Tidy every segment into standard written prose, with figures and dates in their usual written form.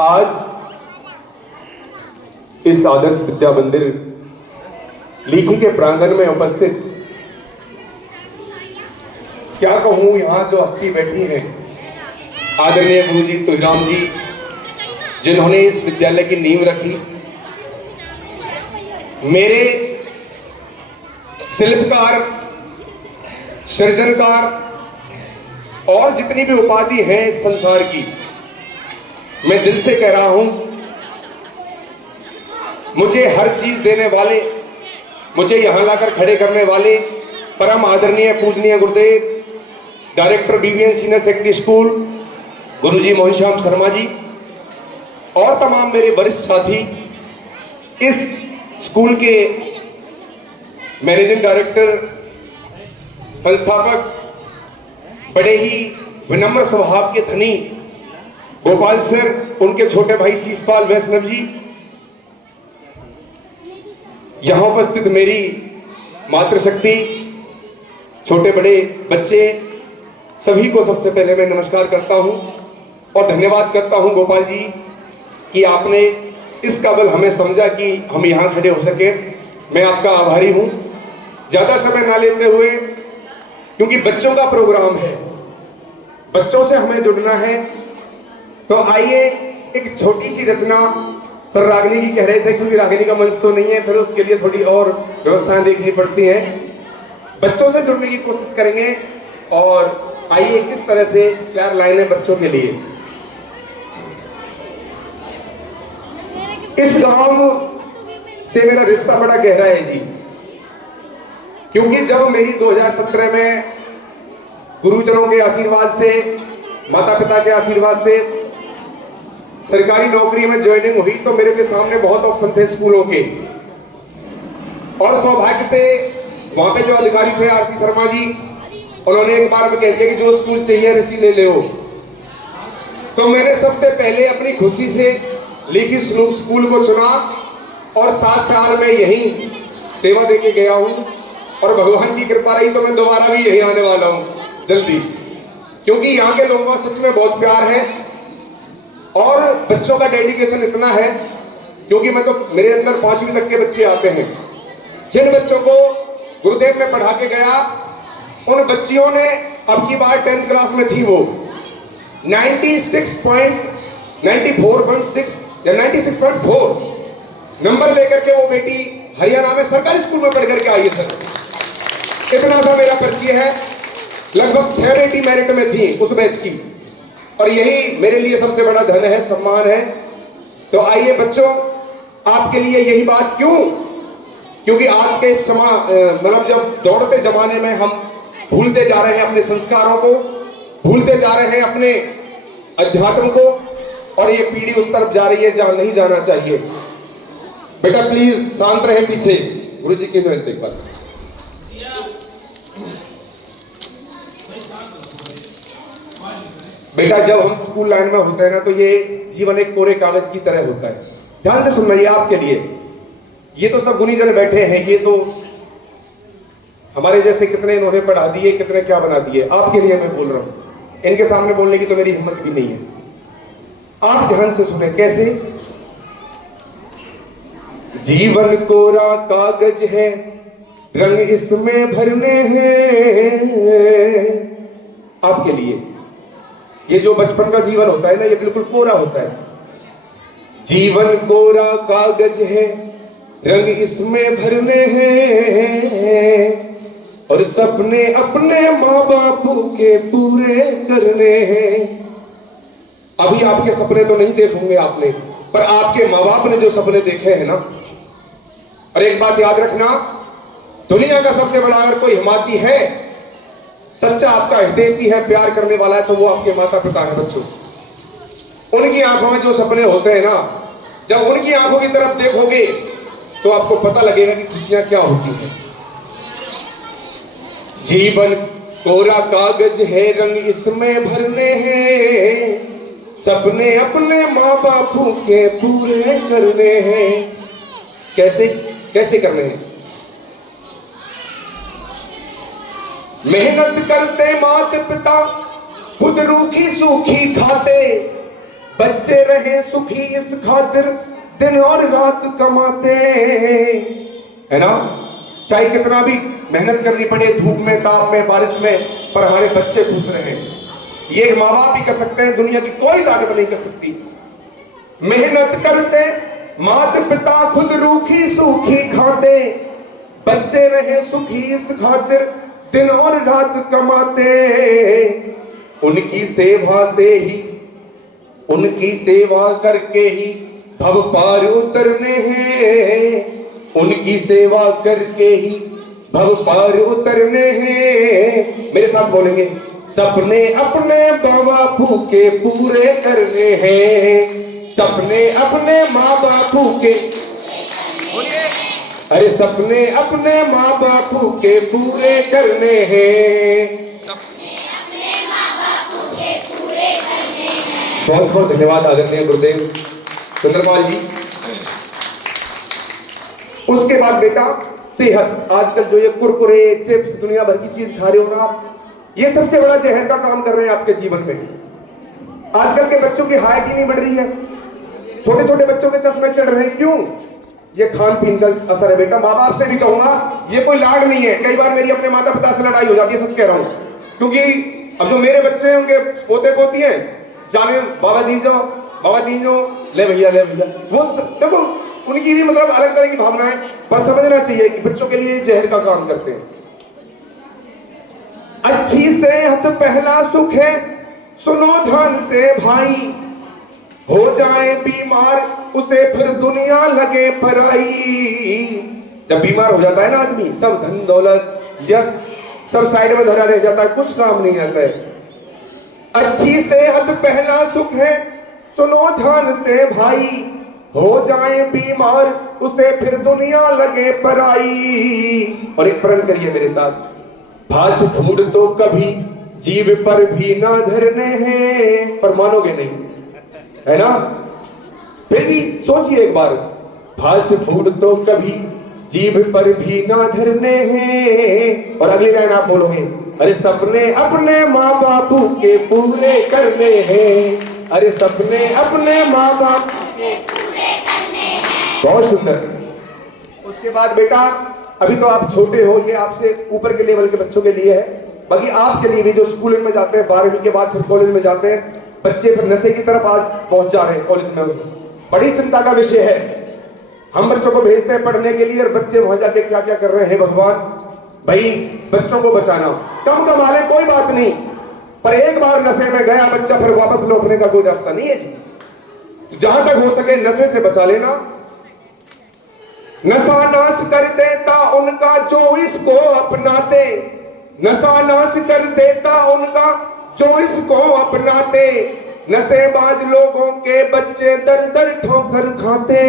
आज इस आदर्श विद्या मंदिर लीखी के प्रांगण में उपस्थित क्या कहूं, यहां जो हस्ती बैठी हैं आदरणीय गुरुजी तुहिराम जी, जिन्होंने इस विद्यालय की नींव रखी। मेरे शिल्पकार, सृजनकार और जितनी भी उपाधि हैं इस संसार की, मैं दिल से कह रहा हूं, मुझे हर चीज देने वाले, मुझे यहां लाकर खड़े करने वाले परम आदरणीय पूजनीय गुरुदेव director BVN senior secondary school गुरुजी मोहन श्याम शर्मा जी और तमाम मेरे वरिष्ठ साथी, इस स्कूल के मैनेजिंग डायरेक्टर, संस्थापक, बड़े ही विनम्र स्वभाव के धनी गोपाल सर, उनके छोटे भाई शीशपाल वैष्णव जी, यहां उपस्थित मेरी मातृशक्ति, छोटे बड़े बच्चे, सभी को सबसे पहले मैं नमस्कार करता हूं और धन्यवाद करता हूं गोपाल जी कि आपने इस काबिल हमें समझा कि हम यहां खड़े हो सके। मैं आपका आभारी हूं। ज्यादा समय ना लेते हुए, क्योंकि बच्चों का प्रोग्राम है, बच्चों से हमें जुड़ना है, तो आइए एक छोटी सी रचना सर रागिनी की कह रहे थे, क्योंकि रागिनी का मंच तो नहीं है, फिर उसके लिए थोड़ी और व्यवस्थाएं देखनी पड़ती हैं। बच्चों से जुड़ने की कोशिश करेंगे और आइए किस तरह से 4 लाइनें बच्चों के लिए। इस गांव से मेरा रिश्ता बड़ा गहरा है जी, क्योंकि जब मेरी 2017 में गुरुजनों के आशीर्वाद से, माता पिता के आशीर्वाद से सरकारी नौकरी में ज्वाइनिंग हुई, तो मेरे के सामने बहुत ऑप्शन थे स्कूलों के, और सौभाग्य से वहां पे जो अधिकारी थे आरसी शर्मा जी, उन्होंने एक बार में कह दिया कि जो स्कूल चाहिए ऋषि ले लो। तो मैंने सबसे पहले अपनी खुशी से लीखी स्कूल को चुना और 7 साल में यहीं सेवा देके गया हूं, और भगवान की कृपा रही तो मैं दोबारा भी यहीं आने वाला हूं जल्दी, क्योंकि यहाँ के लोगों का सच में बहुत प्यार है और बच्चों का डेडिकेशन इतना है, क्योंकि मैं तो मेरे अंदर 5वीं तक के बच्चे आते हैं। जिन बच्चों को गुरुदेव में पढ़ा के गया, उन बच्चियों ने अब की बार 10th क्लास में थी, वो 94.6 या 96.4 नंबर लेकर के वो बेटी हरियाणा में सरकारी स्कूल में पढ़ करके आई है सर। इतना सा मेरा परिचय है। लगभग 6 बेटी मेरिट में थी उस बैच की, और यही मेरे लिए सबसे बड़ा धन है, सम्मान है। तो आइए बच्चों, आपके लिए यही बात क्यों, क्योंकि आज के मतलब जब दौड़ते जमाने में हम भूलते जा रहे हैं अपने संस्कारों को, भूलते जा रहे हैं अपने अध्यात्म को, और ये पीढ़ी उस तरफ जा रही है जहां नहीं जाना चाहिए। बेटा प्लीज शांत रहे पीछे, गुरु जी की नृत्य एक बार। बेटा जब हम स्कूल लाइन में होते हैं ना, तो ये जीवन एक कोरे कागज की तरह होता है। ध्यान से सुनना, ये आपके लिए, ये तो सब गुनीजन बैठे हैं, ये तो हमारे जैसे कितने इन्होंने पढ़ा दिए, कितने क्या बना दिए, आपके लिए मैं बोल रहा हूं। इनके सामने बोलने की तो मेरी हिम्मत भी नहीं है। आप ध्यान से सुने कैसे। जीवन कोरा कागज है, रंग इसमें भरने हैं। आपके लिए ये जो बचपन का जीवन होता है ना, ये बिल्कुल कोरा होता है। जीवन कोरा कागज है, रंग इसमें भरने हैं, और सपने अपने माँ बापू के पूरे करने हैं। अभी आपके सपने तो नहीं देखोगे आपने, पर आपके माँ बाप ने जो सपने देखे हैं ना, और एक बात याद रखना, दुनिया का सबसे बड़ा अगर कोई हिमाती है, सच्चा आपका हितैषी है, प्यार करने वाला है, तो वो आपके माता पिता है बच्चों। उनकी आंखों में जो सपने होते हैं ना, जब उनकी आंखों की तरफ देखोगे तो आपको पता लगेगा कि खुशियां क्या होती हैं। जीवन कोरा कागज है, रंग इसमें भरने हैं, सपने अपने माँ बापू के पूरे करने हैं। कैसे कैसे करने हैं? मेहनत करते माता पिता, खुद रूखी सूखी खाते, बच्चे रहे सुखी इस खातिर दिन और रात कमाते, है ना। चाहे कितना भी मेहनत करनी पड़े, धूप में, ताप में, बारिश में, पर हमारे बच्चे खुश रहे। ये माँ बाप भी कर सकते हैं, दुनिया की कोई ताकत नहीं कर सकती। मेहनत करते माता पिता खुद रूखी सूखी खाते, बच्चे रहे सुखी इस खातिर दिन और रात कमाते। उनकी सेवा से ही, उनकी सेवा करके ही भव पार उतरने हैं, उनकी सेवा करके ही भव पार उतरने हैं। मेरे साथ बोलेंगे, सपने अपने बापू के पूरे करने हैं, सपने अपने माँ बापू के, अरे सपने अपने माँ बापू के पूरे करने हैं, बहुत बहुत धन्यवाद आदरणीय गुरुदेव सुंदरपाल जी। उसके बाद बेटा सेहत, आजकल जो ये कुरकुरे चिप्स दुनिया भर की चीज खा रहे हो ना आप, ये सबसे बड़ा जहर का काम कर रहे हैं आपके जीवन में। आजकल के बच्चों की हाइट ही नहीं बढ़ रही है, छोटे छोटे बच्चों के चश्मे चढ़ रहे हैं, क्यों? ये खान पीन का असर है बेटा। माँ बाप से भी कहूंगा, ये कोई लाड नहीं है। कई बार मेरी अपने माता पिता से लड़ाई हो जाती है, सच कह रहा हूं, क्योंकि अब जो मेरे बच्चे हैं उनके पोते पोती हैं, जाने बाबा दीजो ले भैया ले भैया, वो देखो उनकी भी मतलब अलग तरह की भावनाएं, पर समझना चाहिए कि बच्चों के लिए जहर का काम करते हैं। अच्छी सेहत पहला सुख है, सुनो ध्यान से भाई, हो जाए बीमार उसे फिर दुनिया लगे पराई। जब बीमार हो जाता है ना आदमी, सब धन दौलत यश सब साइड में धरा रह जाता है, कुछ काम नहीं आता है। अच्छी सेहत पहला सुख है, सुनो ध्यान से भाई, हो जाए बीमार उसे फिर दुनिया लगे पराई। और एक प्रण करिए मेरे साथ, फास्ट फूड तो कभी जीभ पर भी ना धरने हैं, पर मानोगे नहीं, है ना। फिर भी सोचिए एक बार, फास्ट फूड तो कभी जीभ पर भी ना धरने हैं। और अगली लाइन आप बोलोगे, अरे सपने अपने माँ बापू के पूरे करने हैं, अरे सपने अपने माँ बाप के पूरे करने हैं। बहुत सुंदर। उसके बाद बेटा, अभी तो आप छोटे हो, ये आपसे ऊपर के लेवल के बच्चों के लिए है, बाकी आपके लिए भी जो स्कूल में जाते हैं, 12वीं के बाद फिर कॉलेज में जाते हैं बच्चे, फिर नशे की तरफ आज पहुंच जा रहे हैं कॉलेज में, बड़ी चिंता का विषय है। हम बच्चों को भेजते हैं पढ़ने के लिए और बच्चे वहां जाके क्या क्या कर रहे हैं। भगवान भाई बच्चों को बचाना, कम कमा ले कोई बात नहीं, पर एक बार नशे में गया बच्चा फिर वापस लौटने का कोई रास्ता नहीं है जी। जहां तक हो सके नशे से बचा लेना। नशा नाश कर देता उनका जो इसको अपनाते, नशा नाश कर देता उनका जो इसको अपनाते, नशेबाज लोगों के बच्चे दर दर ठोकर खाते।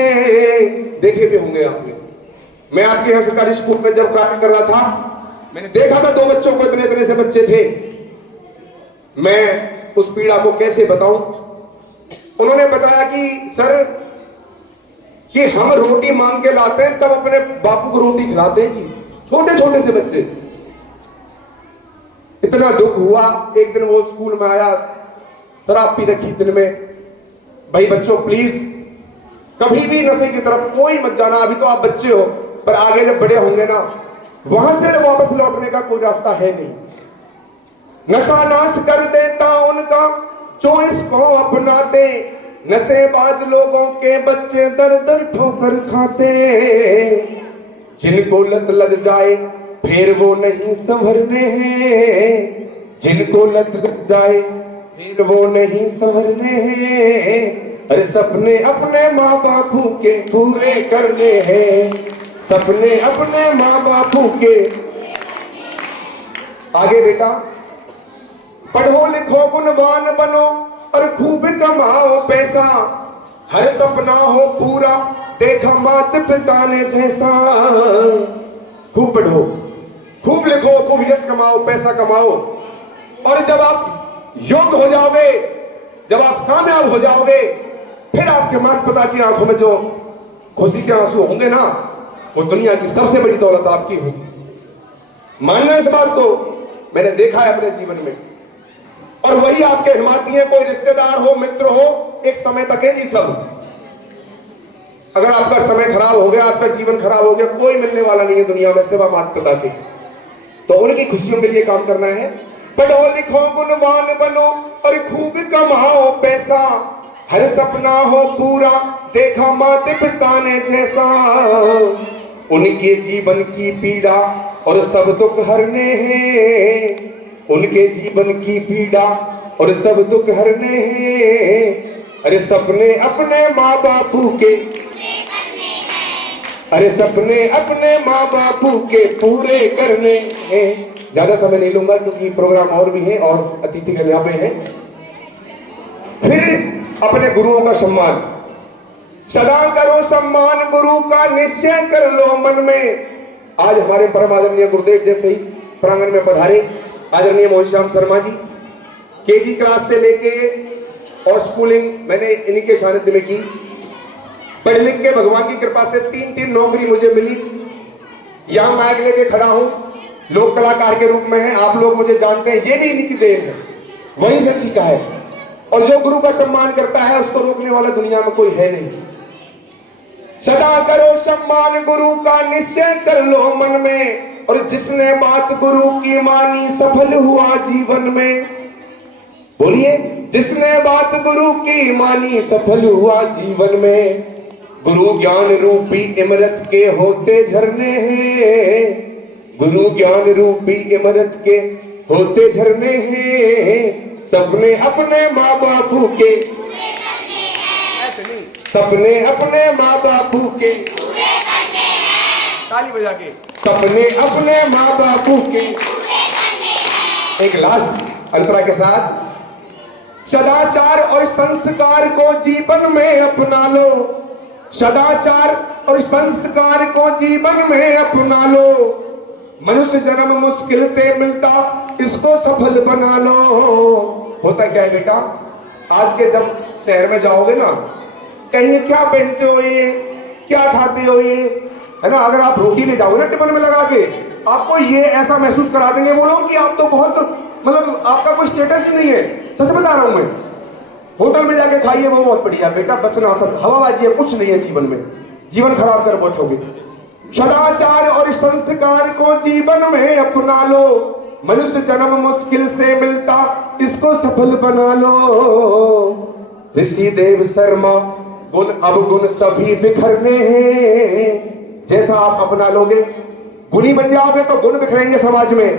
देखे भी होंगे आपने, मैं आपके यहाँ सरकारी स्कूल में जब कार्य कर रहा था, मैंने देखा था 2 बच्चों को, इतने इतने से बच्चे थे। मैं उस पीड़ा को कैसे बताऊं। उन्होंने बताया कि सर कि हम रोटी मांग के लाते हैं तब अपने बापू को रोटी खिलाते हैं जी, छोटे छोटे से बच्चे। इतना दुख हुआ। एक दिन वो स्कूल में आया, शराब पी रखी दिन में। भाई बच्चों प्लीज कभी भी नशे की तरफ कोई मत जाना, अभी तो आप बच्चे हो, पर आगे जब बड़े होंगे ना, वहां से वापस लौटने का कोई रास्ता है नहीं। नशा नाश कर देता उनका जो इसको अपनाते, नशेबाज लोगों के बच्चे दर दर ठोकर खाते। जिनको लत लग जाए फिर वो नहीं संभरने हैं, जिनको लत लग जाए फिर वो नहीं संभरने हैं। अरे सपने अपने माँ बापू के पूरे करने हैं, सपने अपने माँ बापू के। आगे बेटा, पढ़ो लिखो गुणवान बनो और खूब कमाओ पैसा, हर सपना हो पूरा देखा मात पिता ने जैसा। खूब पढ़ो, खूब लिखो, खूब यश कमाओ, पैसा कमाओ, और जब आप योग्य हो जाओगे, जब आप कामयाब हो जाओगे, फिर आपके माता पिता की आंखों में जो खुशी के आंसू होंगे ना, वो दुनिया की सबसे बड़ी दौलत आपकी होगी। मानना इस बात को, मैंने देखा है अपने जीवन में। और वही आपके हिमाती हैं, कोई रिश्तेदार हो, मित्र हो, एक समय तक है जी सब। अगर आपका समय खराब हो गया, आपका जीवन खराब हो गया, कोई मिलने वाला नहीं है दुनिया में सिवा माता पिता के। तो उनकी खुशियों के लिए काम करना है। पढ़ो लिखो गुणवान बनो और खूब कमाओ पैसा, हर सपना हो पूरा देखा माता पिता ने जैसा, उनके जीवन की पीड़ा और सब दुख हरने हैं, उनके जीवन की पीड़ा और सब दुख हरने हैं। अरे सपने अपने माँ बापू के, अरे सपने अपने माँ बापू के पूरे करने हैं। ज्यादा समय नहीं लूंगा क्योंकि प्रोग्राम और भी है और अतिथि गण यहाँ पे हैं। फिर अपने गुरुओं का सम्मान, सदा करो सम्मान गुरु का, निश्चय कर लो मन में। आज हमारे परम आदरणीय गुरुदेव जैसे ही प्रांगण में पधारे आदरणीय मोहन श्याम शर्मा जी, केजी क्लास से लेके और स्कूलिंग मैंने इन्हीं के सानिध्य में की। पढ़ लिख के भगवान की कृपा से 3 नौकरी मुझे मिली। यहां माइक लेके खड़ा हूं, लोक कलाकार के रूप में है, आप लोग मुझे जानते हैं, ये भी इन्हीं की देन है, वहीं से सीखा है। और जो गुरु का सम्मान करता है उसको रोकने वाला दुनिया में कोई है नहीं। सदा करो सम्मान गुरु का, निश्चय कर लो मन में, और जिसने बात गुरु की मानी सफल हुआ जीवन में। बोलिए, जिसने बात गुरु की मानी सफल हुआ जीवन में। गुरु ज्ञान रूपी इमरत के होते झरने हैं, गुरु ज्ञान रूपी इमरत के होते झरने हैं। सपने अपने माँ बापू के, ऐसे नहीं, सपने अपने माँ बापू के, ताली बजा के, सपने अपने माँ बापू के। एक लास्ट अंतरा के साथ, सदाचार और संस्कार को जीवन में अपना लो, सदाचार और संस्कार को जीवन में अपना लो। मनुष्य जन्म मुश्किल से मिलता, इसको सफल बना लो। होता क्या है बेटा, आज के जब शहर में जाओगे ना, कहेंगे क्या पहनते हो ये, क्या खाते हो ये, है ना। अगर आप रोटी ले जाओगे ना टिफिन में लगा के, आपको ये ऐसा महसूस करा देंगे वो लोग कि आप तो बहुत, मतलब आपका कोई स्टेटस ही नहीं है। सच बता रहा हूं मैं। होटल में जाके खाइए वो बहुत बढ़िया बेटा, बचना सब हवाबाजी है, कुछ नहीं है जीवन में, जीवन खराब कर बैठोगे। सदाचार और संस्कार को जीवन में अपना लो, मनुष्य जन्म मुश्किल से मिलता, इसको सफल बना लो। ऋषि देव शर्मा, गुण अवगुण सभी बिखरने हैं। जैसा आप अपना लोगे, गुणी बन जाओगे तो गुण बिखरेंगे समाज में,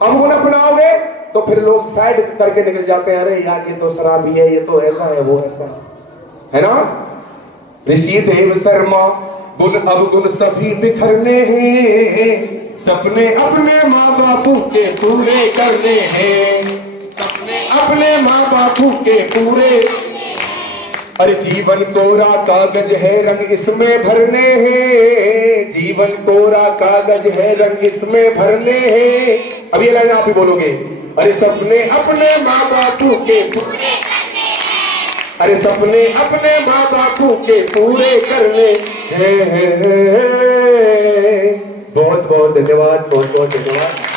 अवगुण अपनाओगे तो फिर लोग साइड करके निकल जाते हैं, अरे यार ये तो शराबी है, ये तो ऐसा है, वो ऐसा है ना। ऋषि देव शर्मा, गुण अवगुण सभी बिखरने हैं। सपने अपने माँ बापू के पूरे करने हैं, सपने अपने माँ बापू के पूरे। अरे जीवन कोरा कागज है, रंग इसमें भरने हैं, जीवन कोरा कागज है, रंग इसमें भरने हैं। अब ये लाइन आप ही बोलोगे, अरे सपने अपने माँ बापू के पूरे करने हैं, अरे सपने अपने माँ बापू के पूरे करने हैं। बहुत बहुत धन्यवाद, बहुत बहुत धन्यवाद।